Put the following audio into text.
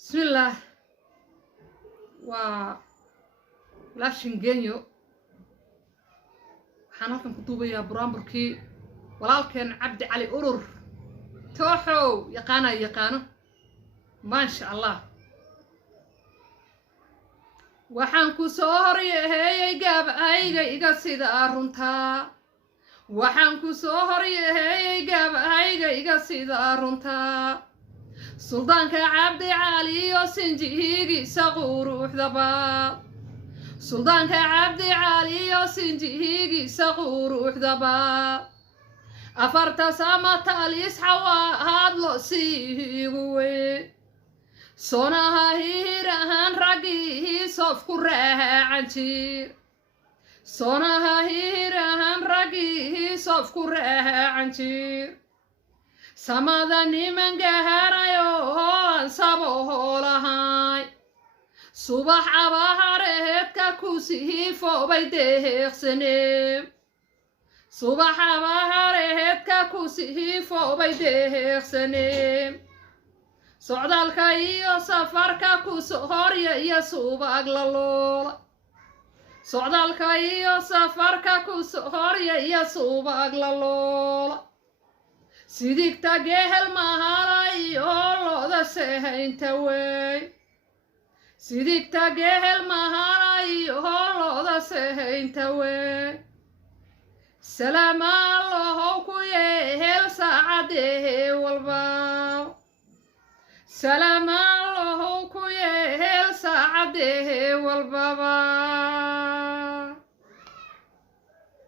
بسم الله و لا شنجينيو حنالكم كتوبة يا برامبركي ولكن عبد علي أورور توحو يقانا ما شاء الله waxaan ku soo horyeeyay gaabahayga iga sida runta waxaan ku soo horyeeyay gaabahayga iga sida runta suldaanka cabdi cali iyo sinjihigiisa quruxdaba suldaanka cabdi cali iyo sinjihigiisa quruxdaba afarta samatalis xawaad lo siigu wey sonaha hirahan ragii sof ku raacan jir sonaha hirahan ragii sof ku raacan jir samada niman gaharayo aan saboolahay subax abahareedka ku siifo bay deeqsaneen subax abahareedka ku siifo bay deeqsaneen socdaalka iyo safarka ku soo horya iyo subag la loola socdaalka iyo safarka ku soo horya iyo subag la loola sidigta gehel mahalay oo looda sehaynta wey sidigta gehel mahalay oo looda sehaynta wey salaam allow ku yehel saacadee walba سلام الله كويه سعده والبابا